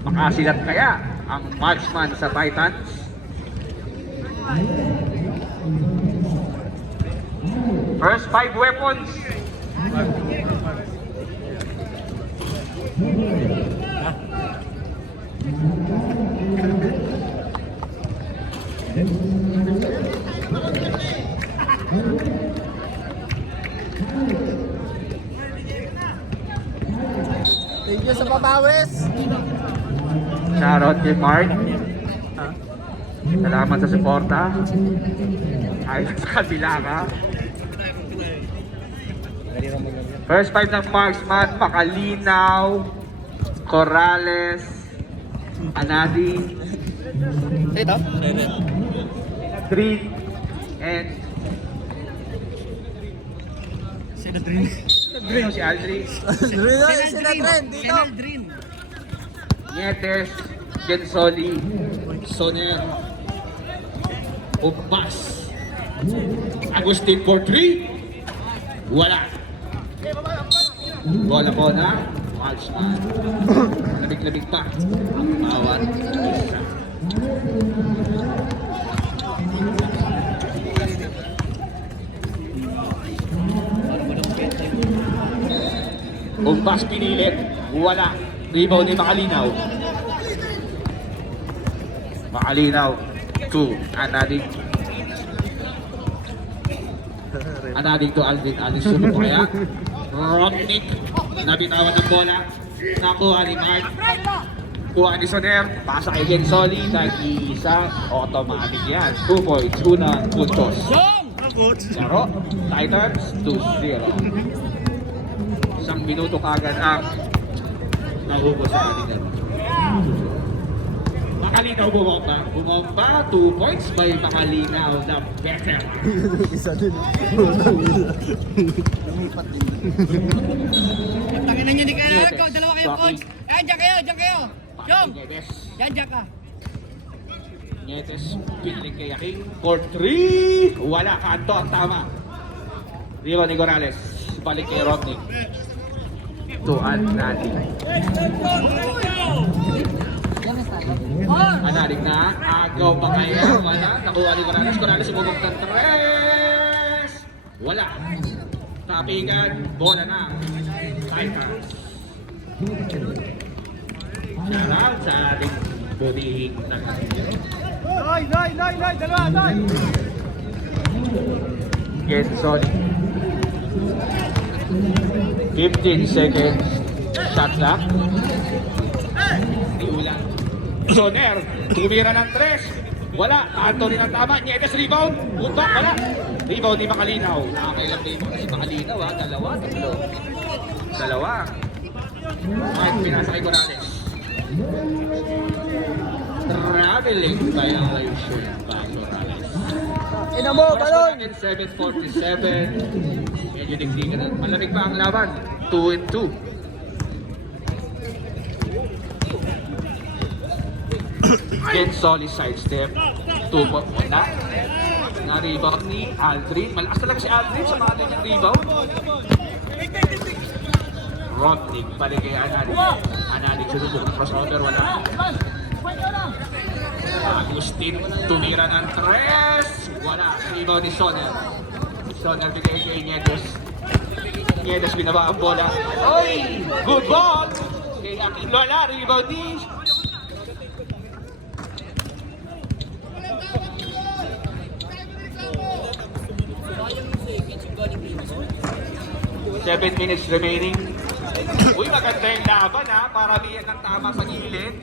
Makasilat kaya ang marksman sa Titans? First 5 weapons. Thank you sa pabawis. Shoutout kay Mark. Salamat sa suporta. Ay, sa kabila ka. First 5 ng marksman, Makalinaw, Corrales, Anadi, Ito? 3, and Sinadrin. si Aldrin, Sinadren, dito. Nietes, Gensoli, Soner, Ubas, Agustin for 3, wala. Bola po na marksman. Labig-labig pa ang bawat isa. Ubas pinilit, wala. Rebound ni Makalinaw. Makalinaw to Anadig. Anadig to Alvin. Alvin sunod po kaya. Romnick. Nabitawan ng bola. Nakuha ni Mark. Kuha ni Soner. Pasa kay Gensoli. Nag-iisa. Automatic yan. 2 points. Unang puntos. Laro. Titans 2-0. Isang minuto kagad ang nahubo sa kanila. Makalinaw bumomba. Bumomba, 2 points by Makalinaw na veteran. Isa din. Tangin na niyo di kayo. Dalawa kayo, coach. Diyan kayo. Jom! Nietes. Diyan ka. Nietes, piling kay Aking. For 3. Wala, kanto ang tama. Riva ni Corrales. Balik kay Rodney. To Anadi. Anadig na. Agaw pa kaya. Wala. Nakuha ni Corrales. Corrales sumubok ng 3. Wala. Tapingan. Bola na. Titans. Shoutout sa ating budihing ng Gensoli. 15 seconds. Shot clock. Ay, ulang. Soner. Tumira ng 3. Wala. Anthony ng tama. Nietes rebound. Punta. Wala. Rebound ni Makalinaw. Nakakailang rebound si Makalinaw. Dalawa. Tatlo. Dalawa. Mike, pinasa kay Corrales. Traveling violation by Corrales. Ina mo, balon! 7:47. Medyo digdigan na. Malamig pa ang laban. 2-2. Gensoli sidestep. 2 point. Wala. Na-rebound ni Aldrin. Malakas talaga si Aldrin sa mga ganyang rebound. Rodney, balik kay Anadig. Anadig susunod. Crossover, wala. Agustin, tumira ng 3. Wala. Rebound ni Soner. Soner bigay kay Nietes. Nietes binaba ang bola. Oy! Good ball! Kay Aking Lola, rebound ni... Seven minutes remaining. Uy, maganda yung laban ha. Paramihan ng tama sa gilid.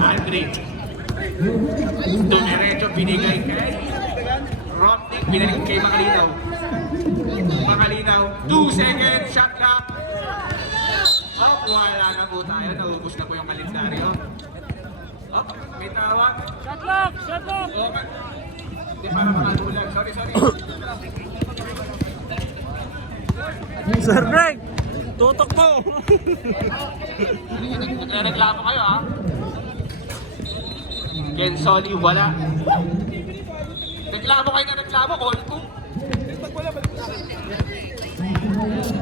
Aldrin. Dumiretso, binigay kay Rodney. Binigay kay Makalinaw. Makalinaw. 2 seconds. Shot clock. Oh, wala na po tayo. Naubos na po yung kalendaryo. Oh, may tawag. Shot lock! Okay. Hindi para makagulan. Sorry. Sir Greg! Tutok mo! Nagreklamo kayo ha? Gensoli, wala. Reklamo kayo na reklamo, call 2.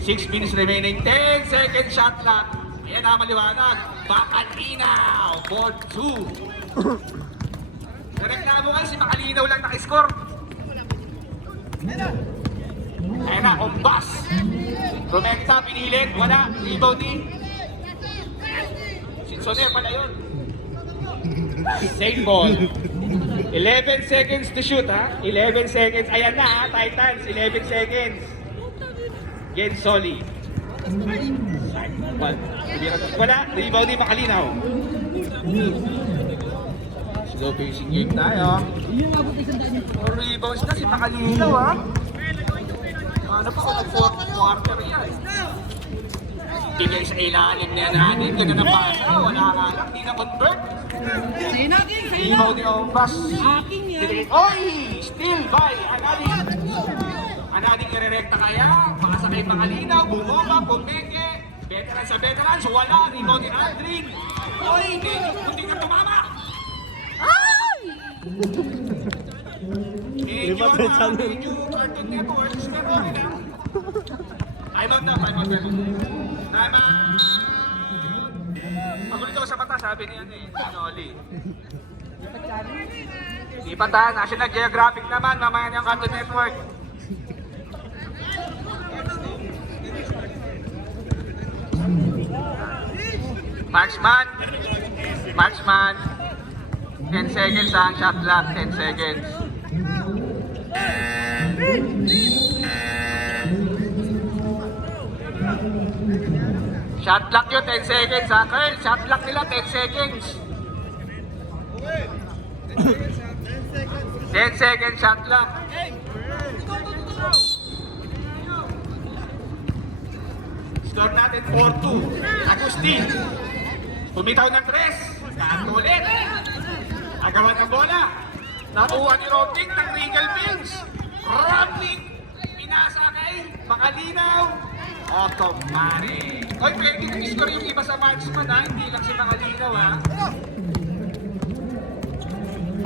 6 minutes remaining, 10 second shot clock. Ayan na maliwanag. Bacalinaw, 4-2. Nareklamo nga si Bacalinaw lang nakiscore. Ayan na, Ombas. Rumekta, pinilit, wala, rebounding. Sinsoner pala yun. Same ball. 11 seconds to shoot ha. 11 seconds. Ayan na ha, Titans. 11 seconds. Gensoli. Wala. Rebound ni Bacalinaw. Slow pacing game tayo. 4 rebounds na si Bacalinaw ha. Ano pa kung nag-4th quarter yan? Bigay sa ilalim niya natin. Ganda na pasa. Wala nga lang. Di na convert. Sa'yo natin, sa'yo na. Rebound ni Ombas. Aking yan. Oy! Still by Anading. Anading nare-rekta kaya. Pasa kay Bacalinaw. Bumoma, pumeke. Veteran sa veterans. Wala. Rebound ni Aldrin. Oy! Hindi na tumama. Ay! Medyo Cartoon Network. Steroid na. I'm out na. Time out. Magulit ako sa mata, sabi niya Oli. Di pa tayo, National Geographic naman, mamaya niyang Cartoon Network. Marksman. 10 seconds ang shot clock, 10 seconds. Shot clock yun, 10 seconds ha. Kyle, shot clock nila, 10 seconds. 10 seconds shot clock. Score natin 4-2. Agustin. Tumitaw ng 3. Bago ulit. Agawan ng bola. Nakuha ni Romnick ng Regal Mills. Romnick. Pinasa kay Bacalinaw. Automatic. Oy, pwede kong score yung iba sa marksman ha. Hindi lang si Bacalinaw ha.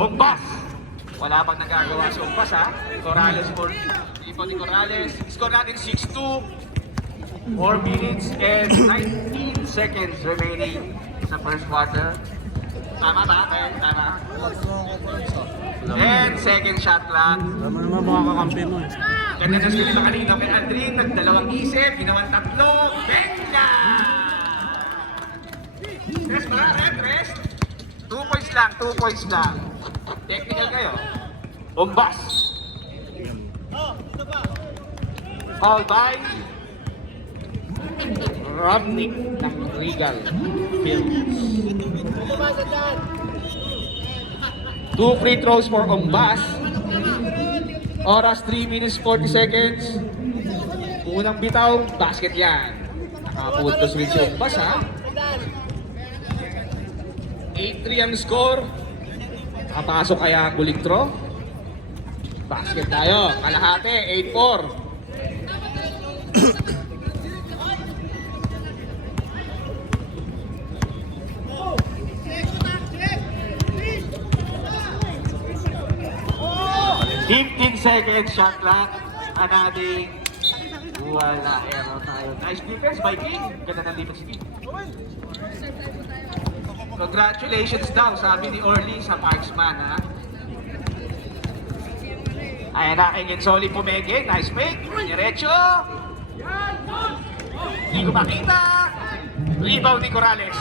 Ombas. Wala pang nagagawa si Ombas ha. Corrales for rebound ni Corrales. Score natin 6-2. 4 minutes and 19 seconds remaining sa first quarter. Tama ba? Tama. 10 second shot clock. Tama naman mga kakampi mo eh. Ganda na sila kanina kay Aldrin, nagdalawang isip, ginawang 3, Benga! Rest ba? Rest? 2 points lang. Technical kayo. Ombas. Call by Romnick ng Regal Mills. 2 free throws for Ombas. Oras 3 minutes 40 seconds. Unang bitaw, basket yan. Nakapuntos rin si Ombas ha. 8-3 ang score. Nakapasok kaya ang guling throw. Basket tayo. Kalahati, 8-4. Second shot clock. Anading. Wala. Error tayo. Nice defense by King. Ganda ng defense King. Congratulations daw, sabi ni Orly sa marksman ha. Ayan na kay Gensoli pumege. Nice fake. Diretso. Hindi ko makita. Rebound ni Corrales.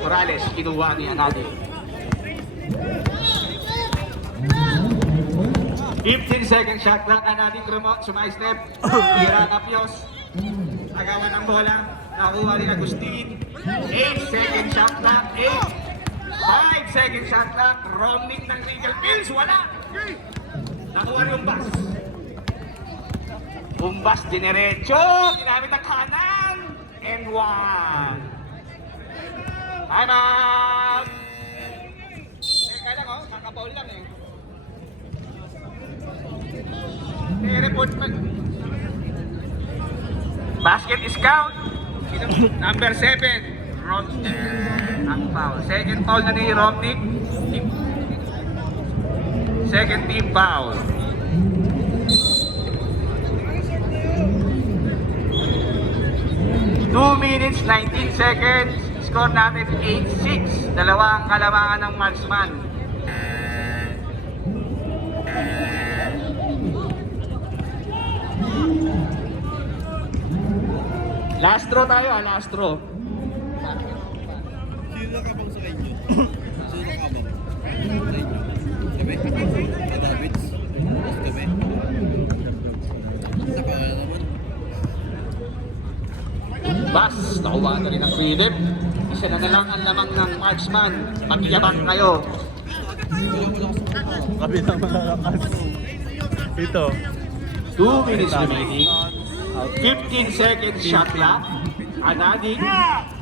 Corrales, kinuha ni Anading. 15 second shot clock. Anading remote, sumay-step. Hira Capios. Agawan ng bola. Nakuha ni Agustin. 8 second shot clock. 5 second shot clock. Romnick ng Regal Mills. Wala. Nakuha ni Umbas. Umbas dinerecho. Ginamit ang kanan. And 1. Time out. Teka lang kakapaul lang eh. Report man. Basket is count. Number 7, Romnick. Ang foul. Second foul na ni Romnick. Second team foul. Two minutes, 19 seconds. Score natin 8-6. Dalawang kalamangan ng marksman. Last throw tayo, last throw. Sino ka bang sa inyo? Sino ka bang? Sa inyo? Kami? Davids? Kami? Sa kaya naman? Bas, nakuha na rin ang rhythm. Isa na lang ang lamang ng marksman. Magyabang kayo. Kabilang malalakas. Ito. 2 minutes remaining. 15 seconds shot clock. Anading,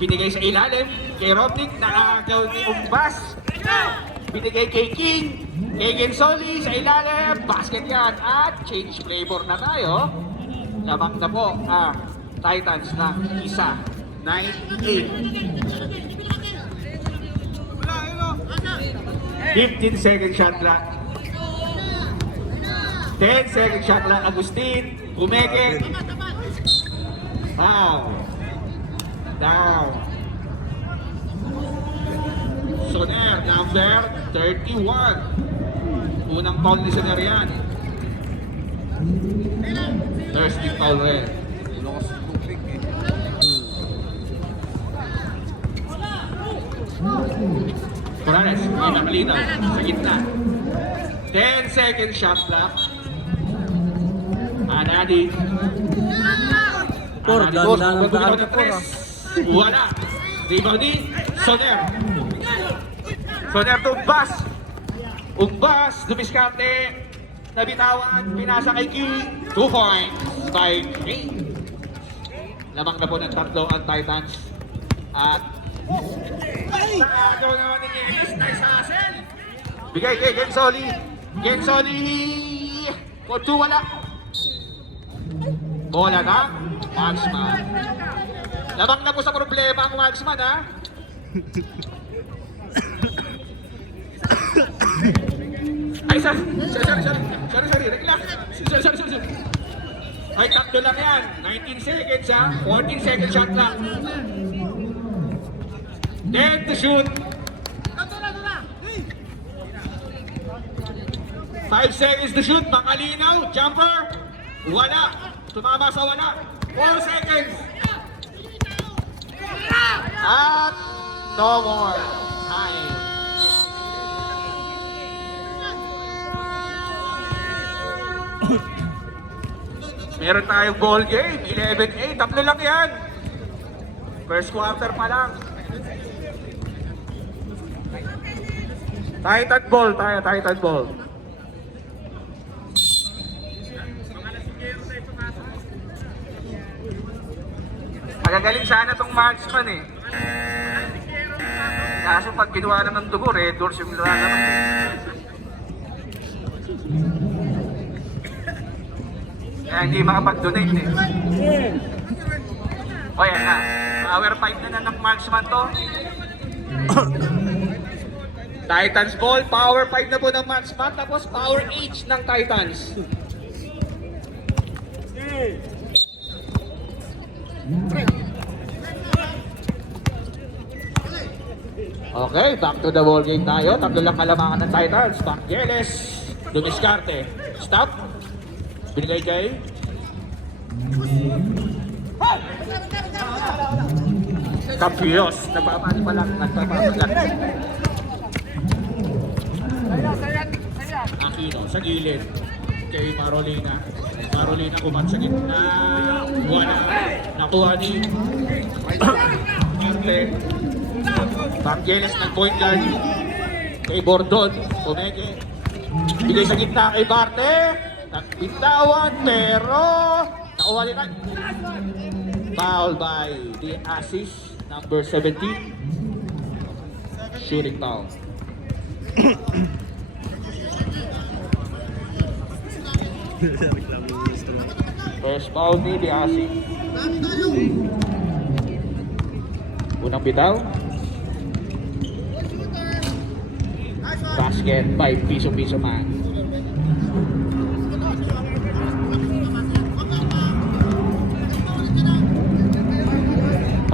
binigay sa ilalim. Kay Robnik, nakagaw ni Umbas. Binigay kay King. Kay Gensoli sa ilalim. Basket yan. At change flavor na tayo. Lamang na po Titans na isa. 9-8. 15 second shot clock. 10 second shot clock. Agustin, Gumeke. Foul. Down. Soner, number 31. Unang foul ni Soner yan. Thirsty foul rin. Corrales, may nakalinaw sa gitna. 10 second shot clock. Anadi. Por, dahan-dahan ang daan na por, Wala. Rebounding, Soner. Soner to Ugbas. Ugbas, dumiskarte. Nabitawan, pinasa kay King. 2 points by King. Lamang na po ng tatlo ang Titans. At nagaw naman ni Yelis. Nice hustle. Bigay kay Gensoli. Gensoli. 4-2 wala. Bola na. Marksman. Lamang na po sa problema ang Marksman, ha? Ay, sorry. Relax. Sorry. Ay, tatlo lang yan. 19 seconds, ha? 14 seconds shot lang. 10 to shoot. 5 seconds to shoot. Makalinaw. Jumper. Wala. Tumama sa wala. 4 seconds. At no more time. Meron tayong ball game. 11-8. Tatlo lang yan. First quarter pa lang. Titan ball tayo. Titan ball. Magagaling sana tong marksman eh. Kaso pag kinuha naman dugo, red doors yung naman. Kaya hindi makapag-donate eh. O yan na. Power 5 na ng marksman to. Titans ball, power 5 na po ng marksman. Tapos power H ng Titans. Okay, back to the ball game tayo. Tatlo lang kalamangan ng Titans. Vangelis, dumiskarte. Stop. Binigay kay Capios. Nagpapalit pa lang. Aquino sa gilid. Kay Marolina. Marolina kumat sa gitna. Wala. Nakuha ni Arte. Vangelis ng point guard. Kay Bordon. Umeke. Bigay sa gitna kay Barte. Nagbitawan pero nakuha nila. Foul by the assist number 17. Shooting foul. First foul ni the assist. Unang bitaw. Basket by Piso man.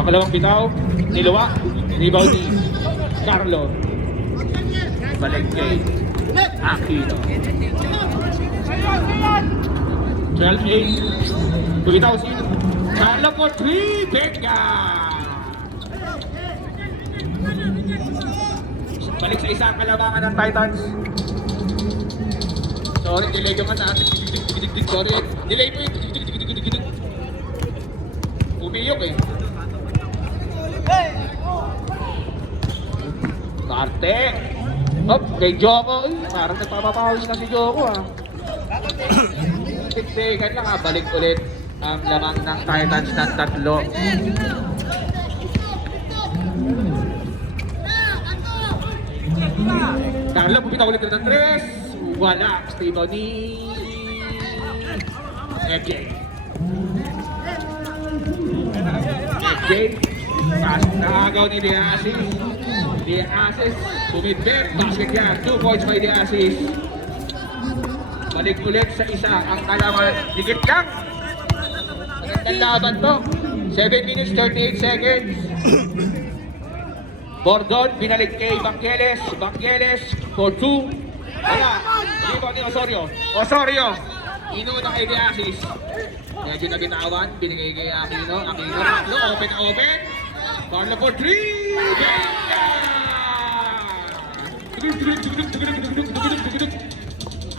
Pangalawang bitaw, niluwa, rebound ni Carlo. Balik kay Aquino. 12-8. Bumitaw si Carlo for 3. Benga! Balik sa isang kalabangan ng Titans. Sorry, delay ka man na. Sorry, delay mo yun. Umiyok eh. Karte! Hop, kay Joko. Uy, parang nagpapapawis na si Joko ah. 6 second lang ah, balik ulit ang lamang ng Titans ng 3. Carlo, pupitaw ulit ng 3. Wala, stable ni FJ. FJ, pass nakagaw ni Diasis. Diasis, sumidbet, basket yan. 2 points by Diasis. Balik ulit sa isa ang kalaman. Dikit lang. Magandang laban to. 7 minutes 38 seconds. Bordon, binalik kay Banqueles. Banqueles for 2. Wala. Rebound ni Osorio. Osorio. Inuna kay Diasis. Medyo nabitawan. Binigay kay Aquino. Aquino. Ratlo. Open. Carlo for 3.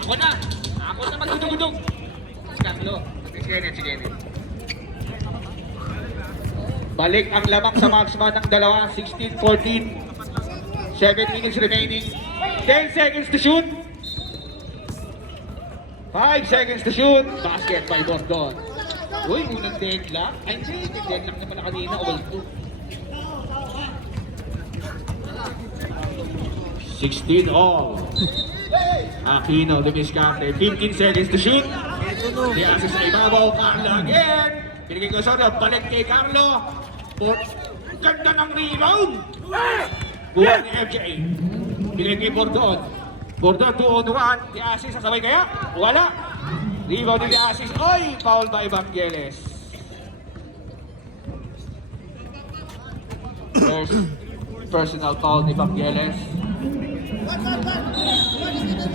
Ako na. Ako na magdudugdug. Si Carlo. Si Kenneth. Balik ang lamang sa marksman ng dalawa. 16-14. 7 minutes remaining. 10 seconds to shoot. 5 seconds to shoot. Basket by Bordon. Uy, unang deadlock. Ay, hindi. Deadlock na pala kanina. All 2. 16 all. Aquino, Lumiscante. 15 seconds to shoot. Diasis sa ibabaw. Carlo again. Pinigay ko sa balik kay Carlo. Ganda ng rebound. Buwan ni FJ. Pinigay kay Bordon. Bordon 2-on-1. Diasis sasabay kaya? Wala. Rebound ni Diasis. Oy! Foul by Banqueles. First personal foul ni Banqueles.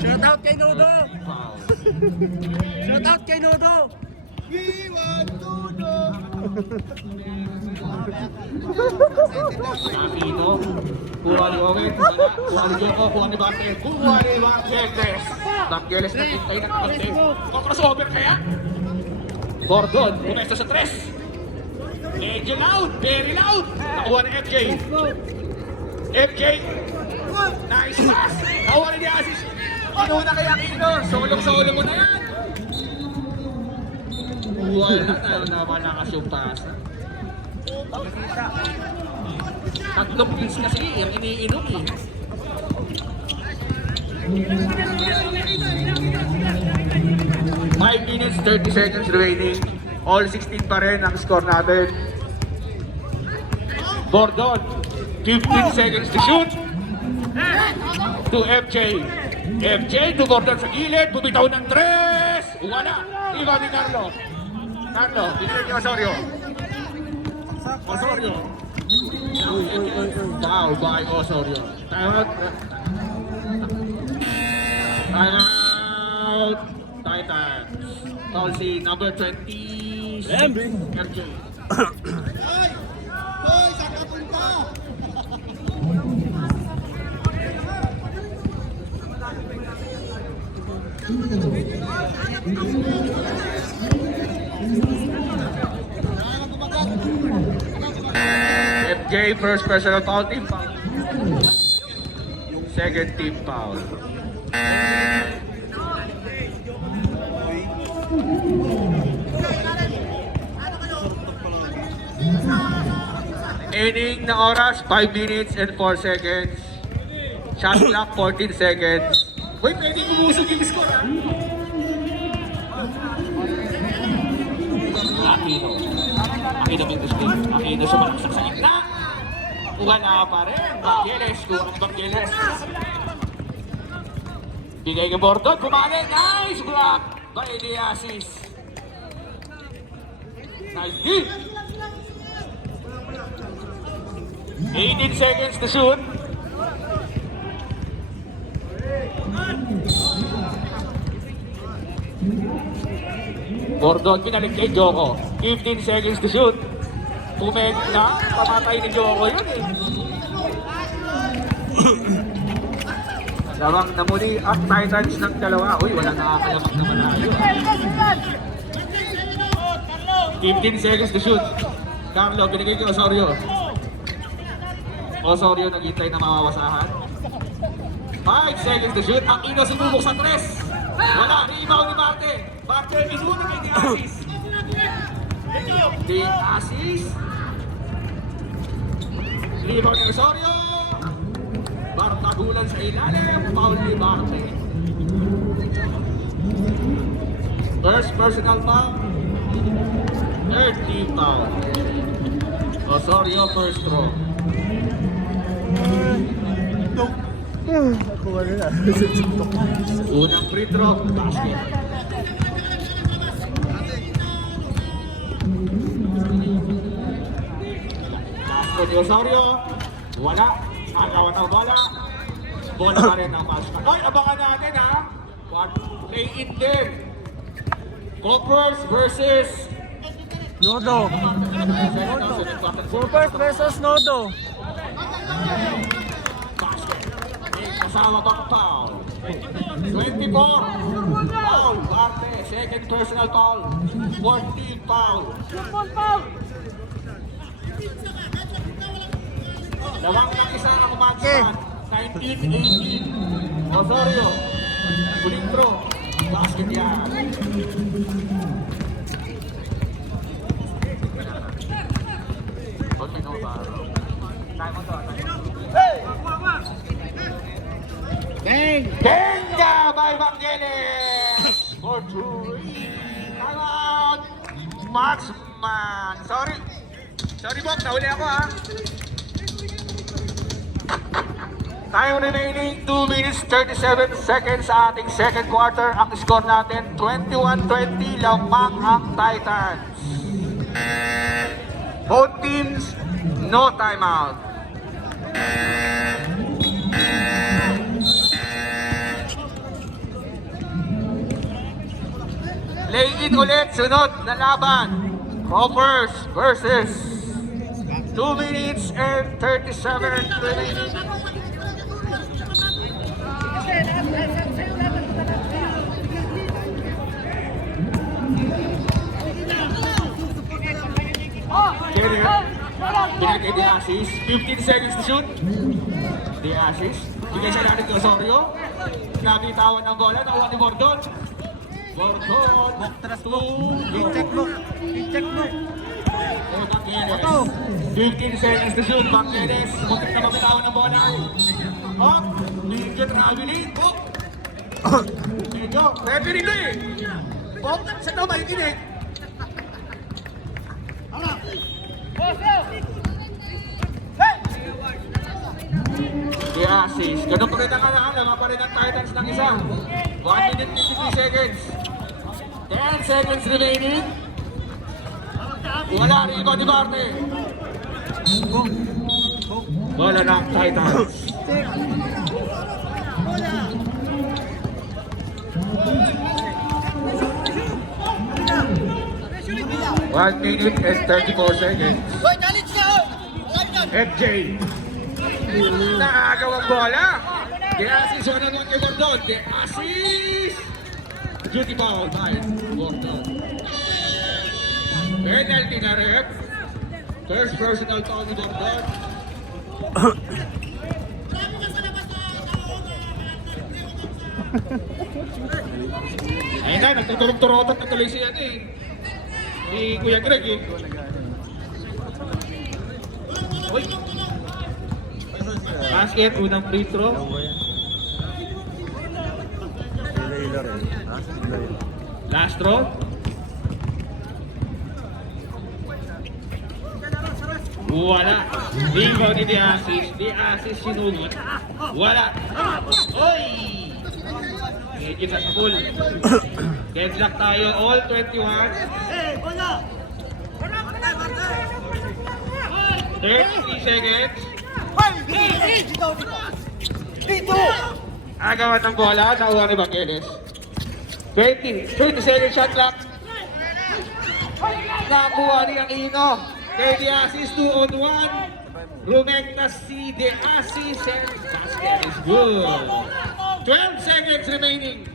Shout out kay Nodo! Foul. Shout out kay Nodo! Aquino. Kuha ni Owen. Kuha ni Joko. Kuha ni Banqueles. Kuha ni Banqueles. Banqueles na tintay ng konti. Crossover kaya? Bordon. Pumesto sa 3. Medyo loud. Very loud. Nakuha ni FJ. FJ. Nice pass. Nakuha ni Diasis. Inuna kay Aquino. Solo mo na yan. Wala na malakas yung pasa. Tatlong pins kasi yung iniinom eh. Five minutes, 30 seconds remaining. All 16 pa rin ang score natin. Bordon, 15 seconds to shoot. To FJ. FJ to Bordon sa gilid. Bumitaw ng 3. Wala. Iba ni Carlo. Carlo, binigay ni Osorio. Osorio. Foul by Osorio. Timeout. Timeout. Titans. Foul si number 20. MJ. FJ, first personal foul, team foul. Second team foul. Inning na oras, 5 minutes and 4 seconds. Shot clock, 14 seconds. Uy, pwede umusog yung score, ha? Aquino. Aquino Mendestin. Aquino sumalaksak sa gitna. Wala pa rin. Banqueles. Kuha ni Banqueles. Bigay ka Bordon. Kumali. Nice block by Diasis. Nice hit. 18 seconds to shoot. Gordon, pinalik kay Joko. 15 seconds to shoot. Pumek na, pamatay ni Joko yun eh. Lawang na muli at Titans ng dalawa. Uy, walang nakakalamang naman tayo. 15 seconds to shoot. Carlo, binigay kay Osorio. Osorio naghintay na mawawasahan. 5 seconds to shoot. Ang ina sumubok sa 3. Wala, rebound ni Marte. Marte, isuna kay The Asis. The Asis. Rebound ni Osorio. Bartagulan sa ilalim. Foul ni Marte. First personal foul. Third team foul. Osorio first throw. Unang free throw, basket. Castro ni Osorio. Wala. Agawan ang bola. Bola pa rin ang basket. Ay, abangan natin ha. Play in din. Coppers versus Nodo. Super versus Nodo. basket. May kasama bang foul? 24. Foul. Barte. Second personal foul. 14 foul. Lawang ng isa ang kumagsaan. 19-18. Osorio. Huling throw. Basket yan. Okay, no, baro. Benga by Vangelis for 2. Time out. Marksman. Sorry. Sorry, Bob. Nahuli ako, ha. Time remaining 2 minutes 37 seconds sa ating second quarter. Ang score natin 21-20. Lamang ang Titans. Both teams, no timeout. Play in ulit, sunod na laban. Coppers versus 2 minutes and 37 remaining. Binigay The Asis. 15 seconds to shoot. The Asis. Bigay siya natin kay Osorio. Nabitawan ng bola. Nakuha ni Gordon. Gordon. I-check mo. I-check mo. Martinez. 15 seconds to shoot. Martinez. Muntik na mabitawan ng bola. Oh, medyo traveling. Oh. Medyo. Referee na eh. Oh, sa ito makikinig. The Asis. Ganun pa rin ang kalahala. Pa rin ang Titans ng isa. 1 minute 53 seconds. 10 seconds remaining. Wala rin iba ni Marte. Wala ng Titans. One minute and 34 seconds. FJ. Nakagawang bola. The Asis, one on one kay Gordon. The Asis. Duty foul by Gordon. Penalty na rep. First personal foul ni Gordon. Ayun na, nagtuturog-turotot na tuloy siya eh. Si Kuya Greg eh. Uy. Basket, unang free throw. Last throw. Wala. Rebound ni The Asis. The Asis sinugot. Wala. Oy! Medyo sa school. Deadlock tayo. All 21. 33 seconds. Agawan ng bola, nakuha ni Baqueles. 20 second shot clock. Nakuha ni Aquino. 30 assist, 2 on 1. Rumekta si De Asis and basket is good. 12 seconds remaining.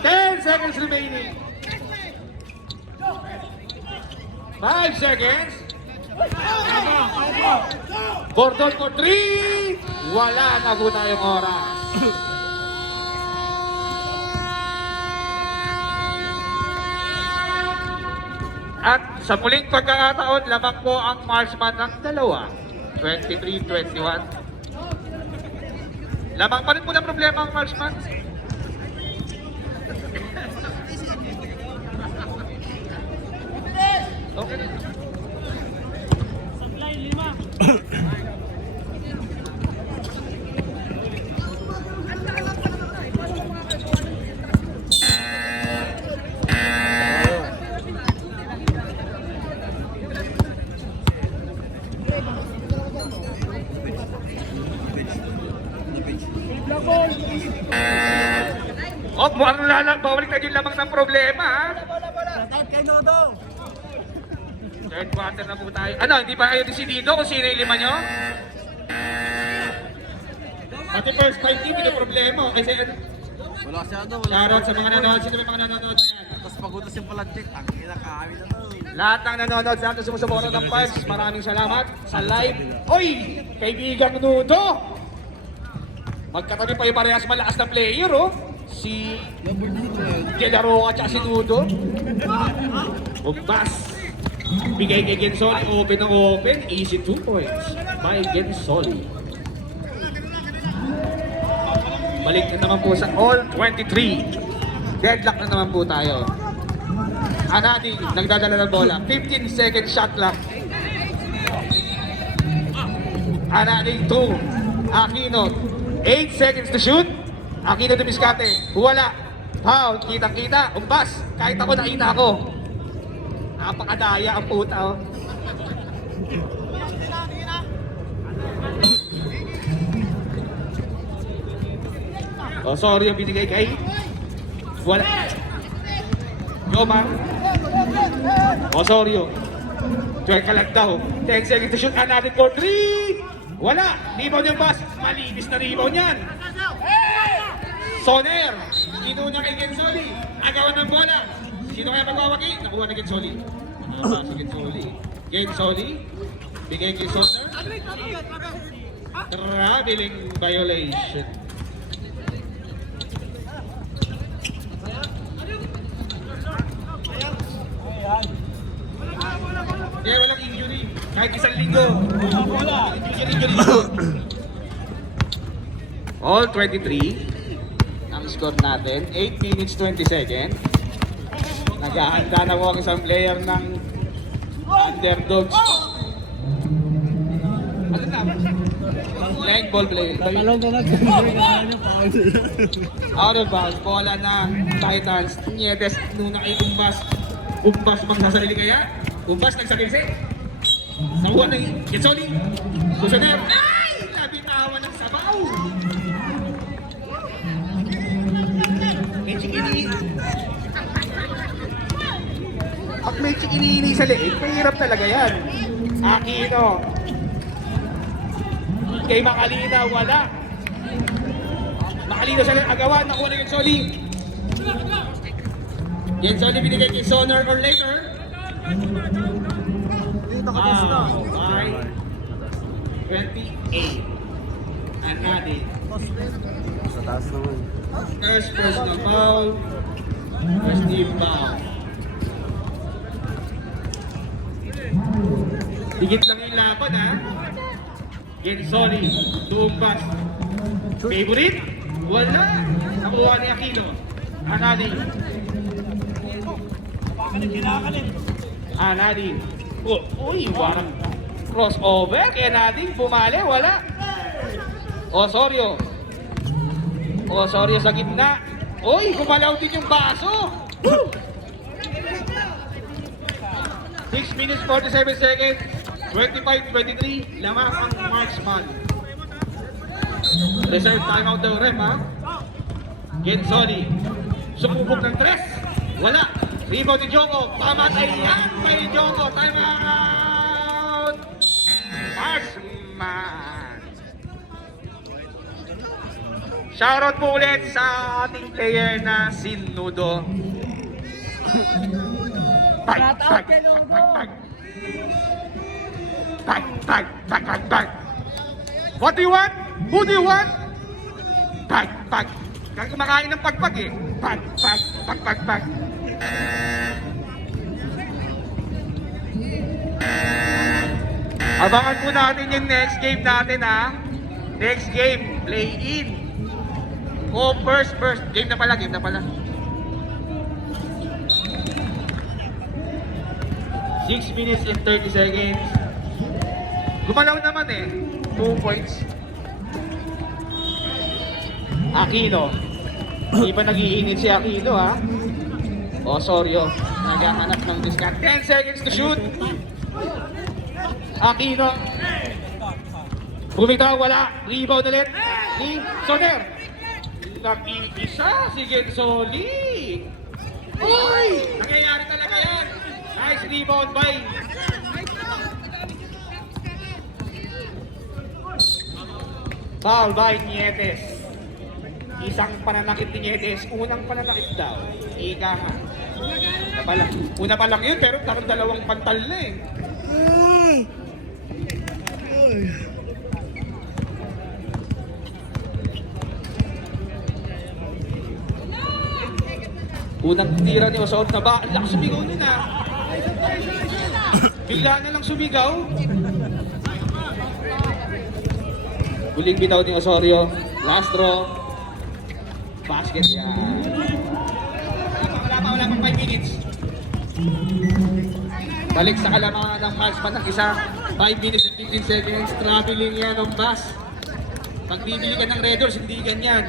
10 seconds remaining. 5 seconds. Gordon for 3. Wala na po tayong oras. At sa muling pagkakataon, lamang po ang marksman ng dalawa. 23-21. Lamang pa rin po ng problema ang marksman. Okay. Oh, mukhang lalang, bawalik na yung lamang ng problema, ha? Shoutout kay Nodo. Third quarter na po tayo. Ano, hindi pa kayo decidido kung sino yung lima nyo? Pati first time team, hindi problema. Kasi, Wala siya ano, wala. shoutout sa mga nanonood. Sino may mga nanonood na yan? Tapos pagutos yung palantik, ang ina kami na to. Lahat ng nanonood sa atin sumusuporta ng Parks, maraming salamat sa live. Oy! Kaibigang Nudo! Magkatabi pa yung parehas malakas na player, oh. Si Gelaro at si Nudo. Umbas. Bigay kay Gensoli, open na open. Easy 2 points by Gensoli. Balik na naman po sa all 23. Deadlock na naman po tayo. Anadi, nagdadala ng bola. 15 second shot clock. Anadi 2. Aquino, 8 seconds to shoot. Aquino dumiskate. Wala. Foul, kitang-kita. Umbas. Kahit ako nakita ako. Napakadaya ang puta, oh. Oh, sorry yung binigay kay. Wala. Yo, man. Oh, sorry, oh. Joy ka lang daw. 10 seconds to shoot. Another for 3. Wala. Rebound yung pass. Malinis na rebound yan. Soner. Ito niya kay Gensoli. Agawan ng bola. Sino kaya magwawagi? Nakuha na Gensoli. Nakuha si Gensoli. Gensoli. Bigay kay Soner. Traveling violation. Kaya walang injury. Kahit isang linggo. Wala. Injury. All 23. Ang score natin. 8 minutes 20 seconds. Naghahanda na po ang isang player ng Underdogs. Ano na? Leg ball play. Out of bounds. Bola ng Titans. Nieves. Nuna kay Umbas. Umbas magsasarili kaya? Umbas nagsakilse. Nakuha na yung Gensoli. Susunod. Ay! Nabitawan ng sabaw. May chikinini. Pag may chikinini sa leeg, mahirap talaga yan. Aquino. Kay Makalina, wala. Makalina sa agawan. Nakuha na Gensoli. Gensoli binigay kay Soner or later. By 28. Anadi. Sa taas naman. First personal foul. First team foul. Higit lang yung laban, ha? Gensoli. Tumbas. Favorite? Wala. Nakuha ni Aquino. Anadi. Anadi. Oh, uy, warang crossover. Kaya natin pumali, wala. Osorio. Osorio sa gitna. Uy, kumalaw din yung baso. 6 minutes 47 seconds. 25-23, lamang ang marksman. Reserve timeout daw ref ha. Genzoli. Sumubok ng 3. Wala. Rebound ni Joko. Tama tayo yan kay Joko. Timeout. Marksman. Shoutout po ulit sa ating player na si Nudo. Tag, tag, tag, tag. Tag, tag, tag, tag, tag. What do you want? Who do you want? Pag, pag. Kaya kumakain ng pagpag eh. Pag, pag, pag, pag, pag. Abangan po natin yung next game natin ha. Next game, play-in. O first. Game na pala. 6 minutes and 30 seconds. Gumalaw naman eh. 2 points. Aquino. Hindi pa nag-iinit si Aquino ha. Osorio. Naghahanap ng discount. 10 seconds to shoot. Aquino. Bumitaw, wala. Rebound ulit. Ni Soner. Nag-iisa si Genzoli. Uy! Nangyayari talaga yan. Nice rebound by foul by Nietes. Isang pananakit ni Nietes. Unang pananakit daw. Ika nga. Una pa lang yun, pero parang dalawang pantal na eh. Unang tira ni Osorio na ba? Ang lakas sumigaw niya na. Bigla na lang sumigaw. Huling bitaw ni Osorio. Last draw. Basket yan. Wala pang 5 minutes. Balik sa kalamangan ng marksman ng isa. 5 minutes and 15 seconds. Traveling yan ng bus. Pag bibili ka ng Red Doors, hindi ganyan.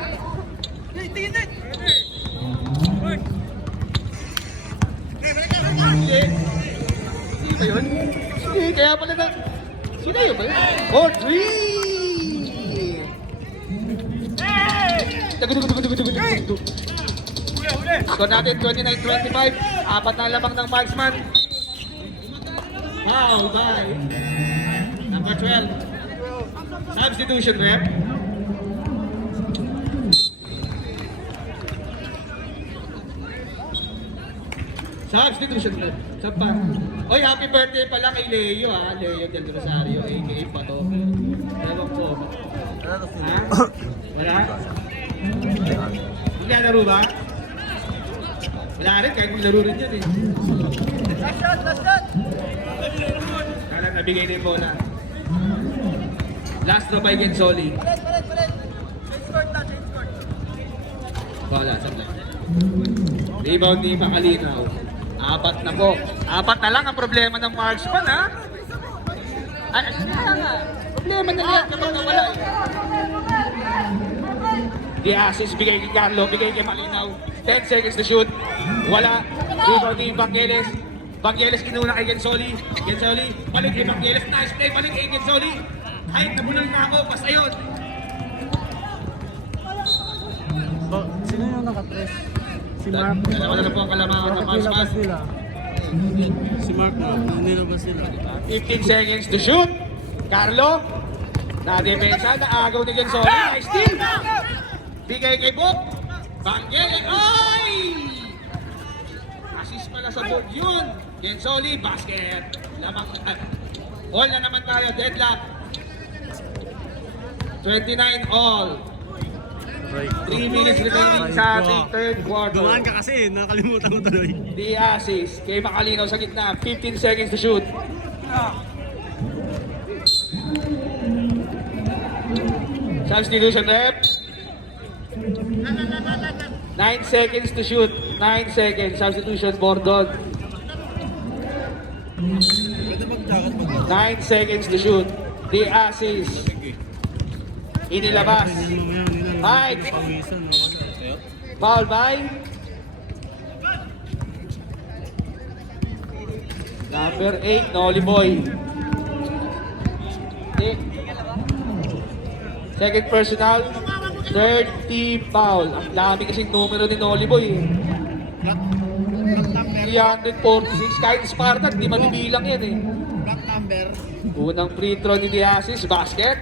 Hindi ba yun? Hindi, kaya pala na... Sinayo ba yun? Oh, 3! Score natin 29-25. Apat na lamang ng marksman. Foul by number 12. Substitution rep. Substitution rep. Sapa. Oy, happy birthday pala kay Leo ha. Leo del Rosario, aka Pato. Ewan ko. Ha? Wala? Hindi ka laro ba? Wala rin, kahit laro rin yan eh. Last shot! Kala nabigay na yung bola. Last na by Genzoli. Palit! Change court na, change court. Bola, sabla. Rebound ni Macalinaw. Apat na po. Apat na lang ang problema ng marksman ha. Ay, nga. Problema na yan kapag nawala eh. The assist, bigay kay Carlo, bigay kay Malinaw. 10 seconds to shoot. Wala. Rebound ni Bangeles. Bangeles kinuna kay Genzoli. Genzoli, balik kay Bangeles. Nice play, balik kay Genzoli. Kahit nabulang na ako, basta yun. Sino yung naka-press? Si Mark. Dalawa na lang po ang kalamangan ng marksman. Si Mark na, nilabas sila. 15 seconds to shoot. Carlo. Na-depensa, na-agaw ni Genzoli. Nice steal. Bigay kay Bob. Bangeles. Oy! Assist pala sa Bob yun. Genzoli, basket. Lamang. All na naman tayo. Deadlock. 29 all. 3 minutes remaining sa ating third quarter. Dumaan ka kasi, nakalimutan ko tuloy. The assist kay Macalinaw sa gitna. 15 seconds to shoot. Substitution rep. 9 seconds to shoot. 9 seconds. Substitution Bordon. Pwede mag-jacket mag 9 seconds to shoot. The assist. Inilabas. Height. Foul by number 8, Noli Boy. Hindi. Second personal. Third team foul. Ang dami kasing numero ni Nolly Boy. 346. Kahit Spartan, di mabibilang yan eh. Black number. Unang free throw ni Diasis. Basket.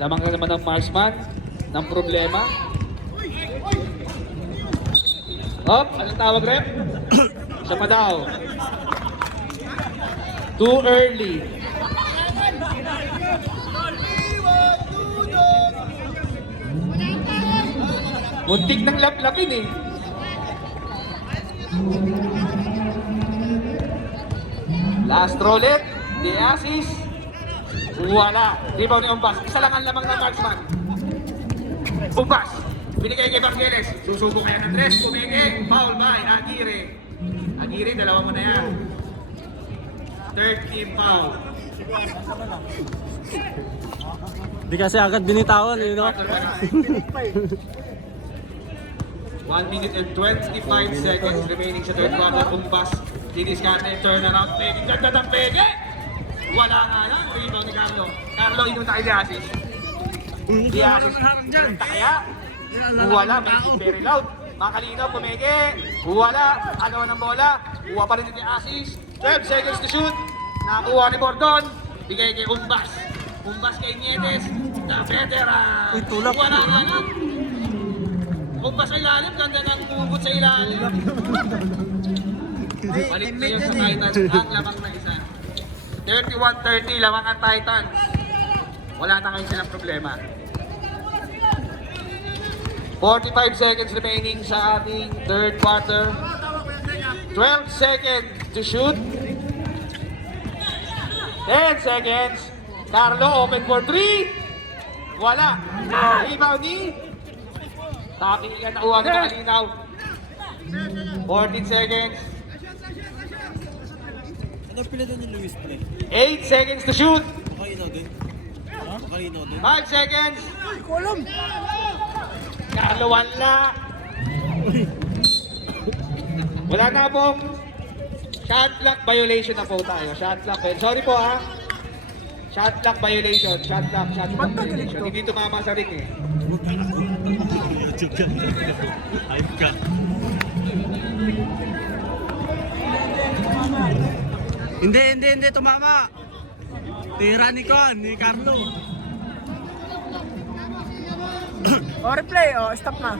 Lamang na naman ng marksman ng problema. Anong tawag, rep? Siya pa daw. Too early. Muntik ng laplapin eh. Last roll it. The assist. Wala. Rebound ni Umbas. Isa lang ang lamang ng marksman. Umbas. Binigay kay Bargeles. Susubo kaya ng Andres. Kumigay. Foul by Aguirre. Aguirre, dalawa mo na yan. Third team foul. Di kasi agad binitawan, you know? 1 minute and 25 seconds remaining sa third quarter. Umbas. Diniskarte. Turnaround. Pegi. Ganda ng Pegi. Wala nga lang. Rebound ni Carlo. Carlo, inunta kay Diasis. Diasis. Kaya. Wala. Very loud. Makalinaw. Pumege. Wala. Alawa ng bola. Uwa pa rin ni Diasis. 12 seconds to shoot. Nakuha ni Bordon. Bigay kay Umbas. Umbas kay Nieves. The veteran. Uy, tulak. Wala nga lang. Umbas sa ilalim. Ganda ng ugot sa ilalim. Balik na yun sa Titans. Ang lamang na isa. 31-30, lamang ang Titans. Wala na kayo silang problema. 45 seconds remaining sa ating third quarter. 12 seconds to shoot. 10 seconds. Carlo open for 3. Wala. Rebound ni. Taking yan na uwag na kalinaw. 14 seconds. Ano pinatan ni Luis Pre? 8 seconds to shoot. Makalinaw din. Makalinaw din. 5 seconds. Carlo, wala. Wala na pong shot clock violation na po tayo. Shot clock. Sorry po ha. Shot clock violation. Shot clock violation. Hindi tumama sa ring eh. Hype ka. Hindi, tumama. Tira ni Carlo. O, replay. O, stop na.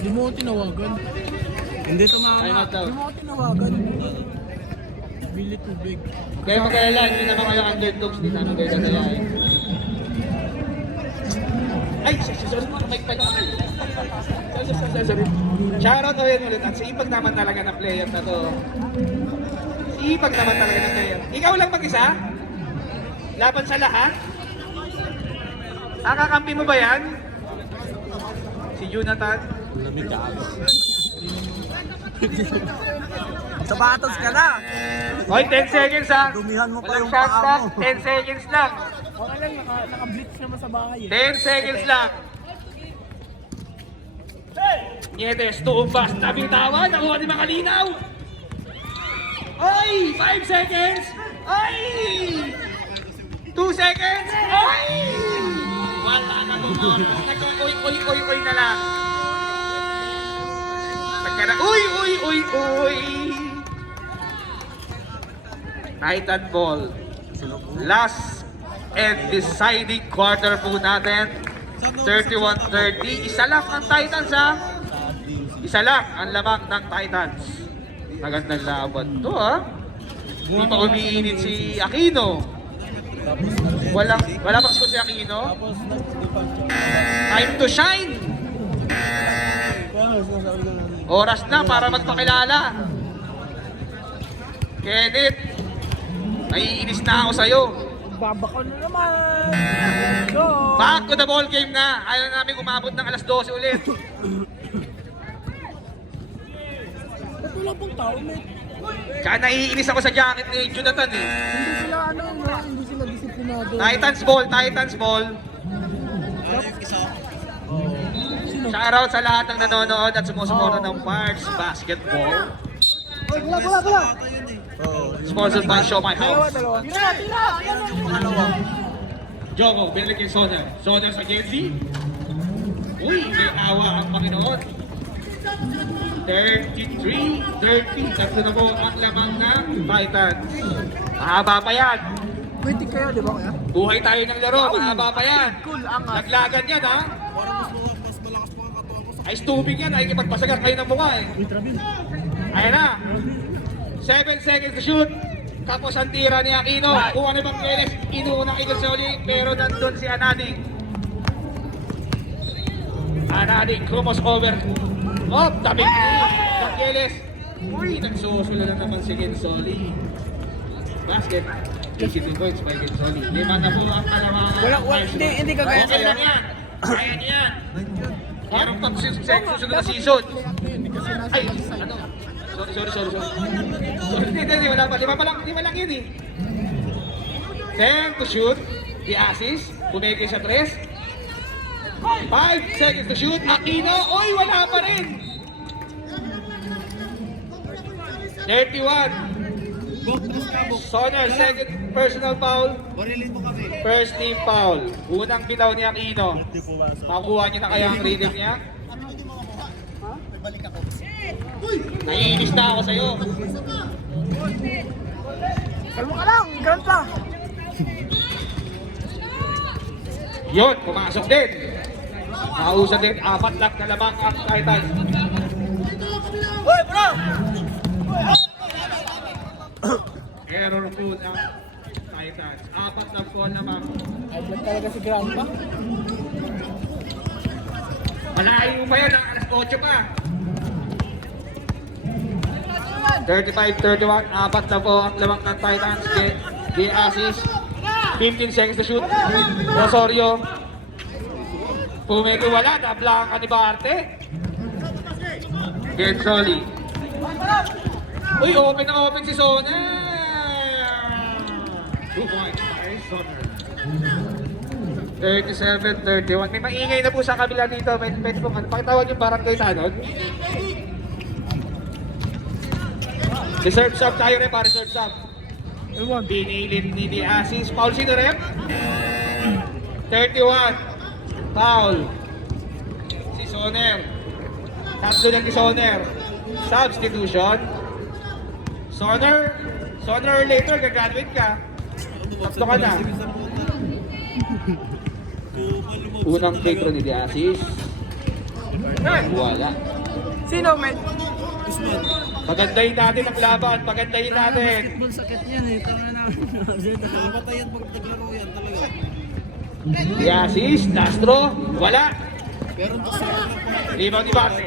Di mo ako tinawagan. Hindi tumama. Time out daw. Di mo ako tinawagan. Bili tubig. Kaya magkalala, hindi naman kayo underdogs. Hindi naman kayo gagayain. Ay, sorry. Mic pa lang. Sorry. Shoutout ko yun ulit. At sipag naman talaga ng player na to. Sipag naman talaga ng player. Ikaw lang mag-isa? Laban sa lahat? Kakampi mo ba yan? Si Jonathan? Lamig ka ako. Sapatos ka na. Hoy, 10 seconds ha. Dumihan mo pa Walang yung shot paa clock. mo. 10 seconds lang. Okay lang, naka-blitz naman sa bahay eh. 10 seconds lang. Nietes, tuumbas, tabing tawa, nakuha ni Makalinaw. Ay! 5 seconds! Ay! 2 seconds! Ay! Wala na tumama. Nag-uy na lang. Nagkara, uy! Titan ball. Last and deciding quarter po natin. 31-30. Isa lang ang Titans ha. Isa lang ang lamang ng Titans. Magandang laban to ha. Hindi pa umiinit si Aquino. Wala pa si Aquino. Time to shine. Oras na para magpakilala. Kenneth, naiinis na ako sa'yo. Babako na naman. Go! Back to the ball game na. Ayaw namin umabot ng alas 12 ulit. Ba't wala pong tao, mate? Kaya naiinis ako sa jacket ni Jonathan eh. Hindi sila, hindi sila disiplinado. Titans ball. yung isa. Shoutout sa lahat ng nanonood at sumusuporta ng Parks Basketball. Ata yun eh. Sponsored by Show My House. Tira! Ayan Jogo, binalik yung Soner. Soner sa Genzi. Uy, may awa ang Panginoon. 33-30. Tatlo na po ang lamang ng Titans. Mahaba pa yan. Pwede kayo, di ba kaya? Buhay tayo ng laro. Mahaba pa yan. Naglagan yan, ha? Parang mas malakas pa ang katawan ko sa Ay, stupid yan. Ay, kipagpasagat kayo ng mukha, eh. Ayan na. 7 seconds to shoot. Tapos ang tira ni Aquino. Kung ano bang Keles, inuuna kay Gasoli. Pero nandun si Anading. Anading, crumos over. Oh, tabing ni Keles. Uy, nagsusulo na naman si Gensoli. Basket. 82 points by Gensoli. 5 na po ang kalamangan. Hindi ka kaya Okay lang yan. Kaya niya yan. Meron pang susunod na season. Ay, ano? Sorry. Hindi, wala pa. Lima lang yun eh. 10 to shoot. The assist. Pumeke siya 3. 5 seconds to shoot. Aquino. Oy, wala pa rin. 31. Soner, second personal foul. Barilin mo kami. First team foul. Unang bitaw ni Aquino. Makuha niya na kaya ang rhythm niya? Naiinis na ako sa'yo. Kalma ka lang, ganun pa. Yun, pumasok din. Nakausap din, 4 lock na lamang ang Titans. Hoy, bro! Error po ng Titans. 4 na po lamang. Ay, ba't talaga si Grandpa? Malayo pa yan, alas 8 pa. 35-31, 4 na po ang lamang ng Titans. The assist. 15 seconds to shoot. Osorio. Pumeke wala, tabla ka ni Barte. Gensoli. Uy, open na open si Soner. 2 points by Soner. 37-31. May maingay na po sa kabila dito. Pwede po, pakitawag yung barangay tanod. Reserve sub tayo rin para reserve sub. Pinilin ni The Assist. Foul sino rin? 31. Foul. Si Soner. Tatlo lang si Soner. Substitution. Soner later, gagraduate ka. Tatlo ka na. Unang take ro ni The Assist. Wala. Sino, men? Pagandahin natin ang laban. Pagandahin natin. Basketball sakit yan eh. Tama na. Namatay yan pag naglaro yan talaga. The Assist. Nastro. Wala. Pero basta Libaw ni Barte.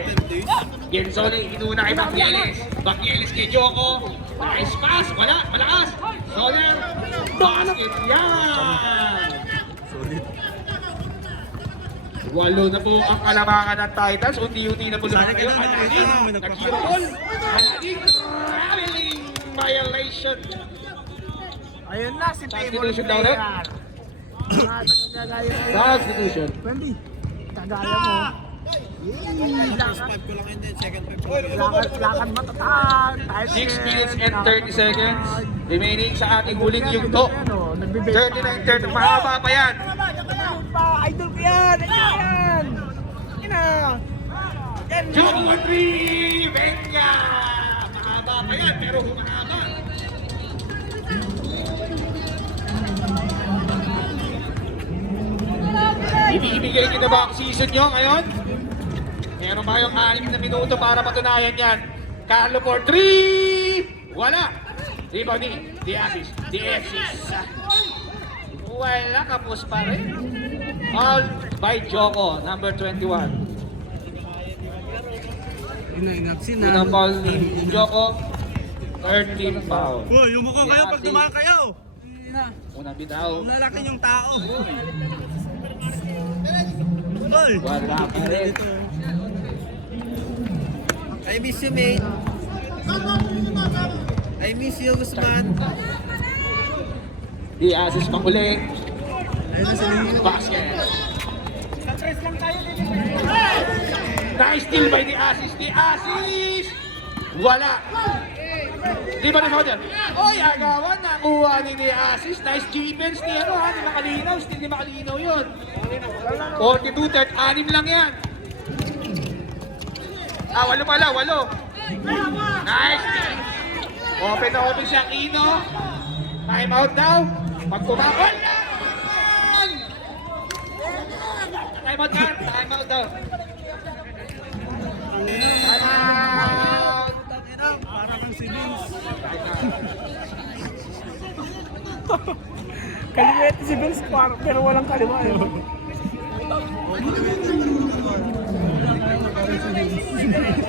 Gensoli, inuna kay Bangyeles. Bangyeles kay Joko. Nice pass. Wala. Malakas. Soner. Basket. Yan. Walo na po ang kalamangan ng Titans. Unti-unti na po naman kayo. Anading. Nag-hero-ball. Anading. Traveling violation. Ayun na, si Substitution daw rin. Substitution. Pwede. Kagaya mo. first 5 ko lang yun din. Second 5 ko lang. Lakad matatag. 6 minutes and 30 seconds remaining sa ating huling yugto. 39-30. Mahaba pa yan. Idol ko yan! Yan! Ina! Yan! Joko 3! Venga! Mahaba pa yan pero humahaba. Ibibigay niyo na ba ang season nyo ngayon? Meron ba yung 6 na minuto para patunayan yan? Carlo for 3! Wala! Rebound ni The Assist. The Assist. Wala, kapos pa rin. All by Joko, number 21. Inaksin na. Unang foul ni Joko, 13 foul. Uy, yumuko kayo pag dumaan kayo. Unang bitaw, Lalaki yung tao. Uy! wala pa rin. I miss you, mate. I miss you, Guzman. The Assist pang uli. Ayun na sila. Basket. Nice steal by the Asis. The Asis! Wala. Di ba na dyan? Oy, agawan. Nakuha ni The Asis. Nice defense ni ano ha. Di makalinaw. Still di makalinaw yun. 42, 6 lang yan. Walo pala, walo. Nice steal. Open na open si Aquino. Time out daw. Pag kumakol na. Time out ka. Time out daw. Time out. Para kang si Vince. Kaliwete si Vince pero walang kaliwa eh.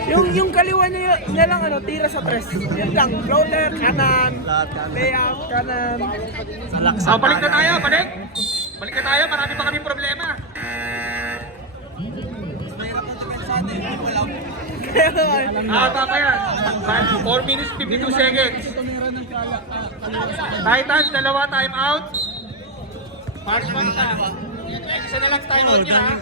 yung kaliwa niya lang ano, tira sa tres. Yun lang, floater, kanan, layout, kanan. Balik na tayo, balik. Balik na tayo, marami pa kami problema. Mahirap ang depensa natin. Hindi mo alam. Tama yan. 4 minutes, 52 seconds. Titans, dalawa time out. Marksman na. Isa na lang time out niya ha.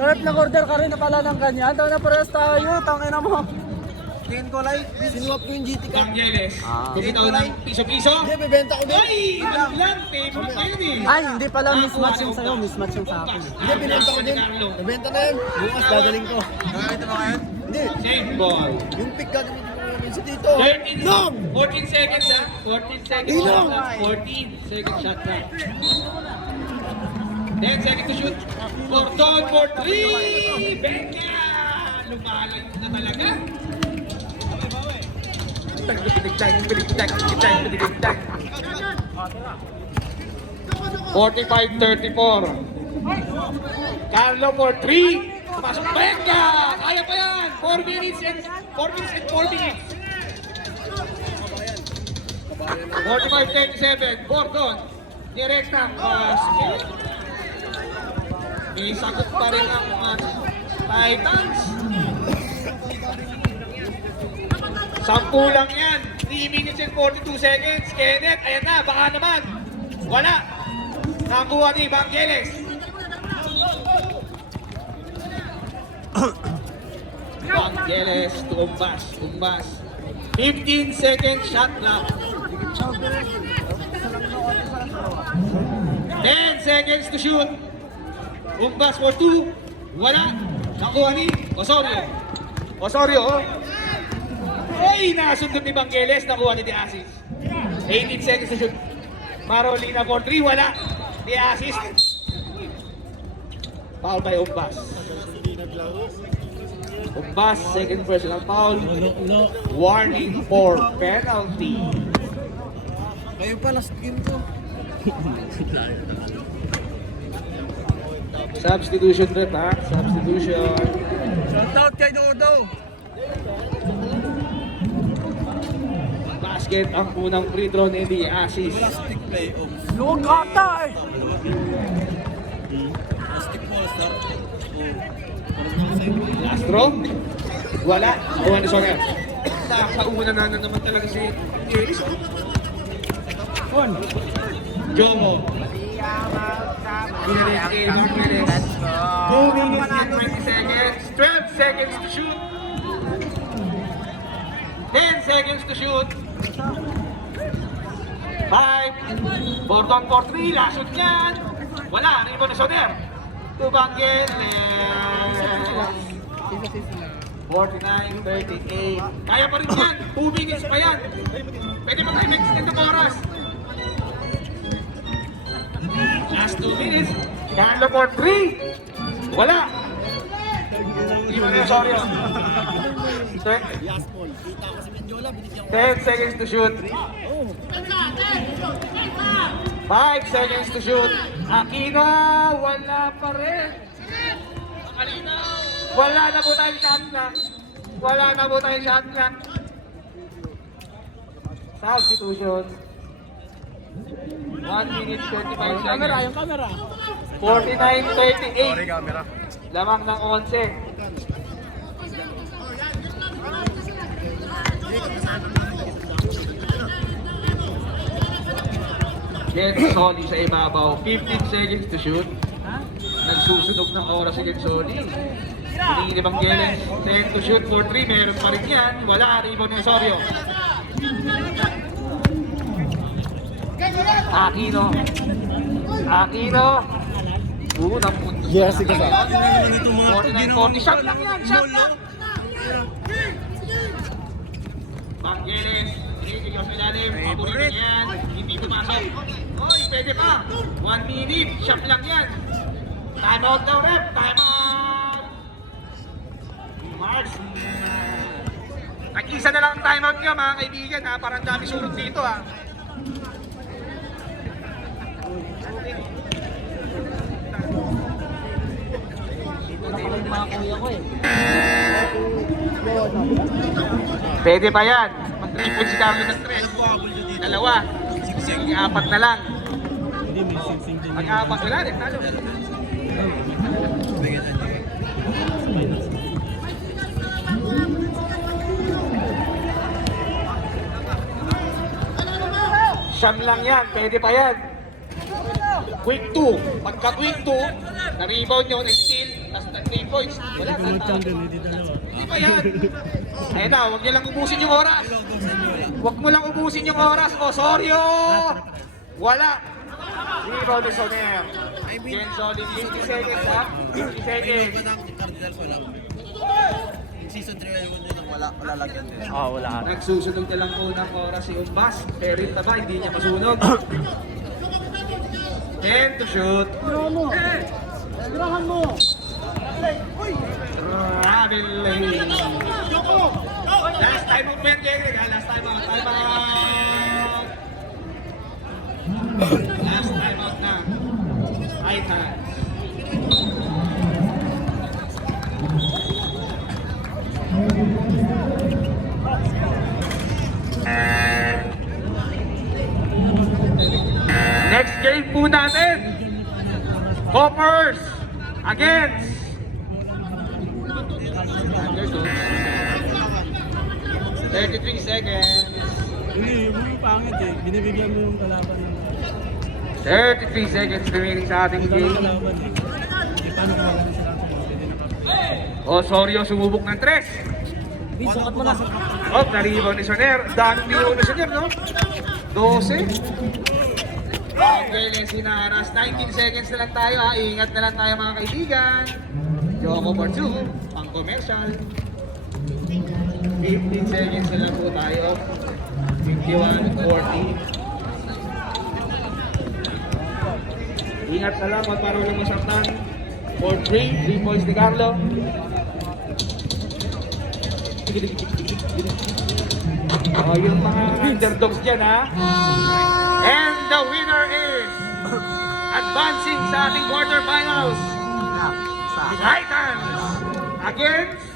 Harap nag-order ka rin na pala ng ganyan. Tawag na parehas tayo, tangin na mo. Tingin ko like, sinuwap ko yung GT card. Vangelis. Kumitaw ng piso-piso. Hindi, bibenta ko din. Ay! Ano lang? Favorite na yun eh. Ay, hindi pala mismatch yung sa'yo, mismatch yung sa akin. Hindi, binenta ko din. Nabenta na yun. Bukas dadaling ko. Nakakita mo kayo? Hindi. Save ball. Yung pick gagamitin ko namin sa dito. 13 Long! 14 seconds ha. 14 seconds. Ilong! 14 second shot clock. 10 seconds to shoot. Gordon for 3! Benga! Lumalang na talaga. 45-34. Carlo for 3. Pasok Benga! Kaya pa yan! 4 minutes and 4 minutes. 45-37. Gordon. Direktang basket. May sagot pa rin ang Titans. 10 lang yan. 3 minutes and 42 seconds. Kenneth, ayan na, baka naman. Wala. Nakuha ni Vangelis. Vangelis to Umbas. 15 second shot clock. 10 seconds to shoot. Umbas for 2. Wala. Nakuha ni Osorio. Oh. Ay, nasundot ni Vangelis. Nakuha ni De Asis. 18 seconds to shoot. Marolina for 3. Wala. De Asis. Foul by Umbas. Umbas, second personal foul. Warning for penalty. Kayo pa, last game ko. Substitution rep ha. Substitution. Shout out kay Dodo. Basket ang unang free throw ni De Asis. Plastic playoffs. Luwag ata eh. Plastic all-star. Last throw. Wala. Nakuha ni Songer. Nakauna na naman talaga si Felix. Jomo. 2 minutes and 20 seconds. 12 seconds to shoot. 10 seconds to shoot. 5. Gordon for 3. Last shoot niyan. Wala. Rebound na Soner. To Vangelis. 49-38. Kaya pa rin yan. 2 minutes pa yan. Pwede ba tayo extend ng oras? Last 2 minutes. Carlo for 3. Wala. Hindi mo na sorry. 10 seconds to shoot. 5 seconds to shoot. Aquino, wala pa rin. Wala na po tayong shot clock. Substitution. 1 minute 25 seconds. Yung camera. 49-38. Lamang ng 11. Gensoli sa ibabaw. 15 seconds to shoot. Nagsusunog ng oras si Gensoli. Hindi ni Bangeles. 10 to shoot for 3. Meron pa rin yan. Wala. Rebound ni Osorio. Aquino. Aquino. Unang punto. Yes, sige sir. 49-40. Shot lang yan. Shot lang. Bangeles. Initigil sa ilalim. Paborito yan. Hindi pumasok. Oy, pwede pa. 1 minute. Shot lang yan. Time out daw, rep. Time out. Mars. Nag-isa na lang ang time out nyo, mga kaibigan, ha. Parang dami surot dito, ha. Pwede pa yan. Mag-triple si Carlo ng 3. Dalawa. Mag-apat na lang. Mag-apat na lang. Talo. Siyam lang yan. Pwede pa yan. Quick 2. Pagka quick 2, na-rebound nyo, na-steal, tapos na-3 points. Wala ka. Hindi pa yan. Ayun na, huwag nyo lang ubusin yung oras. Huwag mo lang ubusin yung oras. Osorio! Wala. Rebound ni Soner. Gensoli, 50 seconds ha. 50 seconds. Cardinals wala. Season 3 nang wala lagyan din. Wala. Nagsusunog na lang po ng oras si Umbas. Pero yung taba, hindi niya masunog. 10 to shoot. Tirahan mo! Rabil Lane. Last time out, Ben Kendrick. Last time out. Time out. Last time out na. Right hand. Next game po natin. Hoppers against Underdog. 33 seconds. Hindi, yung pangit eh. Binibigyan mo yung kalaban ng 33 seconds remaining sa ating game. kalaban eh. Hindi paano kung wala sila kung pwede na Osorio sumubok ng 3. Sukat mo na. Oh, na-rebound ni Soner. Daming rebound ni Soner, no? 12. Okay, sinaras. 19 seconds na lang tayo, ha? Ingat na lang tayo, mga kaibigan. Joko for 2, pang commercial. 15 seconds na lang po tayo. 51-40. Ingat na lang, para walang masaktan. For 3 points ni Carlo. Oh, yung mga underdogs dyan, ha? And the winner is advancing sa ating quarterfinals. Titans against